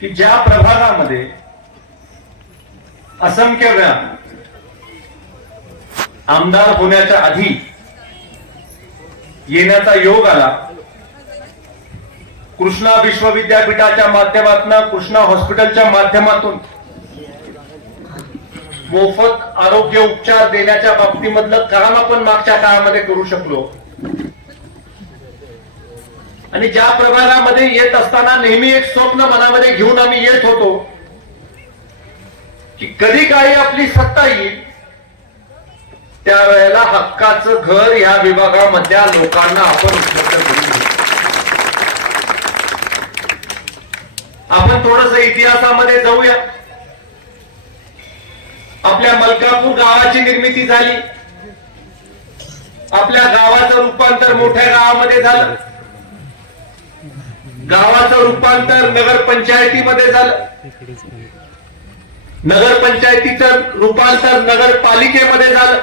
की ज्या प्रभागामध्ये असंख्य वेळा आमदार होण्याच्या आधी येण्याचा योग आला, कृष्णा विश्वविद्यापीठाच्या माध्यमातून, कृष्णा हॉस्पिटलच्या माध्यमातून मोफत आरोग्य उपचार देण्याच्या बाबतीमधलं काम आपण मागच्या काळामध्ये करू शकलो. आणि ज्या प्रभागामध्ये येत असताना नेहमी एक स्वप्न मनामध्ये घेऊन आम्ही येत होतो की कधी काही आपली सत्ता येईल त्यावेळेला हक्काचं घर या विभागामधल्या लोकांना आपण उपलब्ध करू. आपण थोडस इतिहासामध्ये जाऊया. आपल्या मलकापूर गावाची निर्मिती झाली, आपल्या गावाचं रूपांतर मोठ्या गावामध्ये झालं, गावाचं रूपांतर नगरपंचायतीमध्ये झालं, नगरपंचायतीचं रूपांतर नगरपालिकेमध्ये झालं.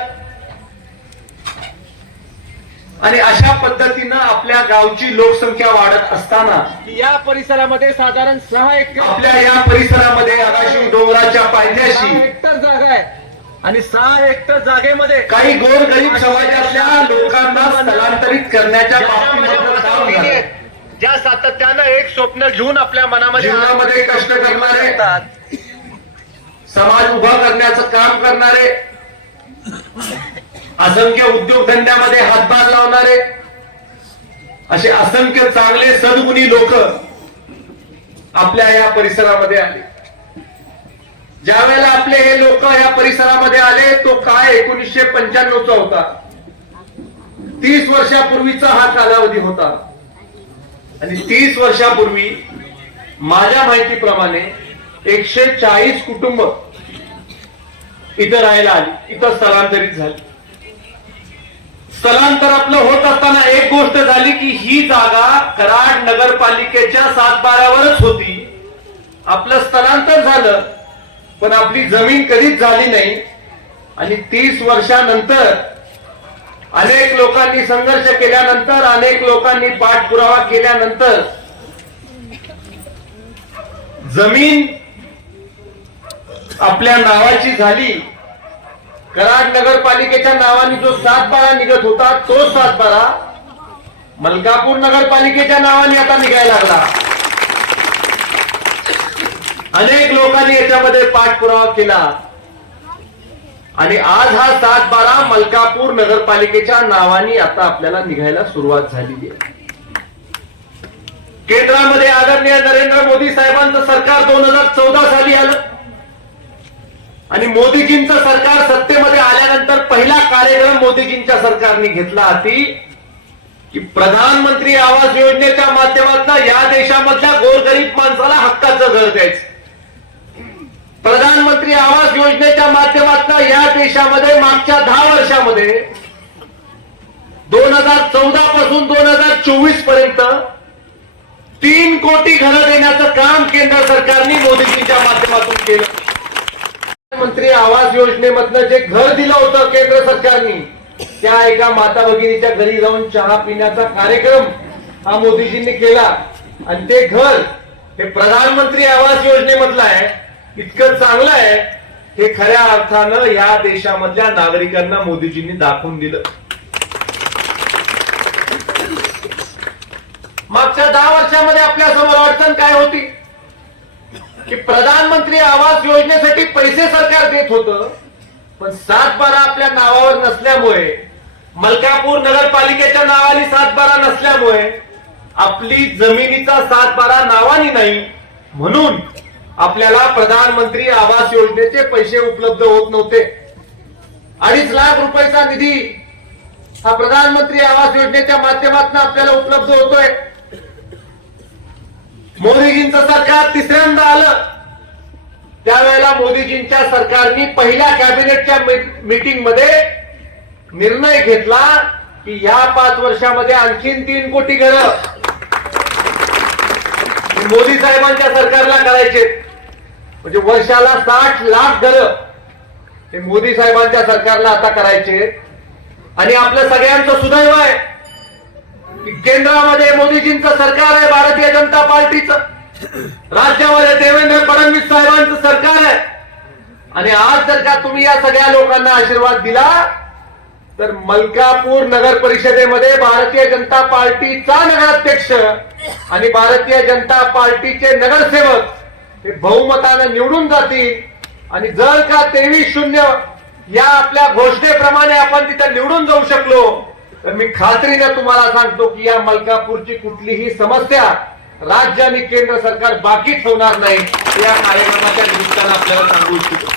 आणि अशा पद्धतीनं आपल्या गावची लोकसंख्या वाढत असताना या परिसरामध्ये साधारण 6 एकर आपल्या या परिसरामध्ये आगाशी डोंगराच्या पायथ्याशी 6 हेक्टर जागा आहे आणि 6 हेक्टर जागेमध्ये काही गोरगरीब समाजातल्या लोकांना स्थलांतरित करण्याच्या बाबतीमध्ये काम झालं. ज्या सातत्यानं एक स्वप्न घेऊन आपल्या मनामध्ये जीवनामध्ये कष्ट करणारे, समाज उभा करण्याचं काम करणारे, असंख्य उद्योगधंद्यामध्ये हातभार लावणारे असे असंख्य चांगले सद्गुणी लोक आपल्या या परिसरामध्ये आले. ज्या वेळेला आपले हे लोक या परिसरामध्ये आले तो काय 1995चा होता. 30 वर्षापूर्वीचा हा कालावधी होता. आणि 30 वर्षापूर्वी माझ्या माहितीप्रमाणे 140 कुटुंब इथं राहायला आली, इथं स्थलांतरित झाली. स्थलांतर आपलं होत असताना एक गोष्ट झाली की ही जागा कराड नगरपालिकेच्या 7/12वरच होती. आपलं स्थलांतर झालं पण आपली जमीन कधीच झाली नाही. आणि 30 वर्षानंतर अनेक लोकांनी संघर्ष केल्यानंतर, अनेक लोकांनी पाठपुरावा केल्यानंतर जमीन आपल्या नावाची झाली. कराड नगरपालिकेच्या नावाने जो 7/12 निघत होता तो 7/12 मलकापूर नगरपालिकेच्या नावाने आता निघायला लागला. अनेक लोकांनी याच्यामध्ये पाठपुरावा केला आणि आज हा 7/12 मलकापूर नगरपालिकेच्या नावाने आता आपल्याला निघायला सुरुवात झालेली आहे. केंद्रामध्ये आदरणीय नरेंद्र मोदी साहेबांचं सरकार 2014 साली आलं आणि मोदीजींचं सरकार सत्तेमध्ये आल्यानंतर पहिला कार्यक्रम मोदीजींच्या सरकारने घेतला होती की प्रधानमंत्री आवास योजनेच्या माध्यमातून या देशामधल्या गोरगरीब माणसाला हक्काचं घर द्यायचं. प्रधानमंत्री आवास योजनेच्या माध्यमातून या देशामध्ये मागच्या 10 वर्षामध्ये 2014 पासून 2024 पर्यंत 3 कोटी घरं देण्याचं काम केंद्र सरकारने मोदीजींच्या माध्यमातून केलं. प्रधानमंत्री आवास योजनेमधनं जे घर दिलं होतं केंद्र सरकारने, त्या एका माता भगिनीच्या घरी जाऊन चहा पिण्याचा कार्यक्रम हा मोदीजींनी केला. आणि ते घर हे प्रधानमंत्री आवास योजनेमधलं आहे. इतकं चांगलं आहे हे खऱ्या अर्थानं या देशामधल्या नागरिकांना मोदीजींनी दाखवून दिलं. मागच्या 10 वर्षामध्ये आपल्या समोर अडचण काय होती की प्रधानमंत्री आवास योजनेसाठी पैसे सरकार देत होतं पण 7/12 आपल्या नावावर नसल्यामुळे, मलकापूर नगरपालिकेच्या नावाने 7/12 नसल्यामुळे आपली जमिनीचा 7/12 नावाने नाही, म्हणून आपल्याला प्रधानमंत्री आवास योजनेचे पैसे उपलब्ध होत नव्हते. 2.5 लाख रुपयाचा निधी हा प्रधानमंत्री आवास योजनेच्या माध्यमातून आपल्याला उपलब्ध होतोय. मोदीजींचं सरकार तिसऱ्यांदा आलं त्यावेळेला मोदीजींच्या सरकारने पहिल्या कॅबिनेटच्या मीटिंग मध्ये निर्णय घेतला की या 5 वर्षामध्ये आणखीन 3 कोटी घरं मोदी साहेबांच्या सरकारला करायचे. म्हणजे वर्षाला 60 लाख घरं हे मोदी साहेबांच्या सरकारला आता करायचे. आणि आपलं सगळ्यांचं सुदैव आहे की केंद्रामध्ये मोदीजींचं सरकार आहे, भारतीय जनता पार्टीचं. राज्यामध्ये देवेंद्र फडणवीस साहेबांचं सरकार आहे आणि आज जर का तुम्ही या सगळ्या लोकांना आशीर्वाद दिला तर मलकापूर नगर परिषदेमध्ये भारतीय जनता पार्टीचा नगराध्यक्ष आणि भारतीय जनता पार्टीचे नगरसेवक हे बहुमतानं निवडून जातील आणि जर का 23-0 या आपल्या घोषणेप्रमाणे आपण तिथे निवडून जाऊ शकलो तर मी खात्रीने तुम्हाला सांगतो की या मलकापूरची कुठलीही समस्या राज्य आणि केंद्र सरकार बाकी ठेवणार नाही या कार्यक्रमाच्या निमित्तानं आपल्याला सांगू इच्छितो.